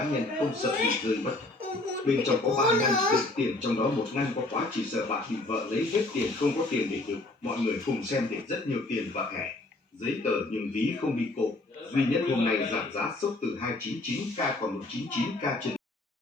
cá nhân không sợ bị rơi mất. Bên trong có 3 ngăn đựng tiền, trong đó một ngăn có khóa, chỉ sợ bạn bị vợ lấy hết tiền không có tiền để đựng. Mọi người cùng xem để rất nhiều tiền và thẻ, giấy tờ nhưng ví không bị cộp. Duy nhất hôm nay giảm giá sốc từ 299k còn 199k trên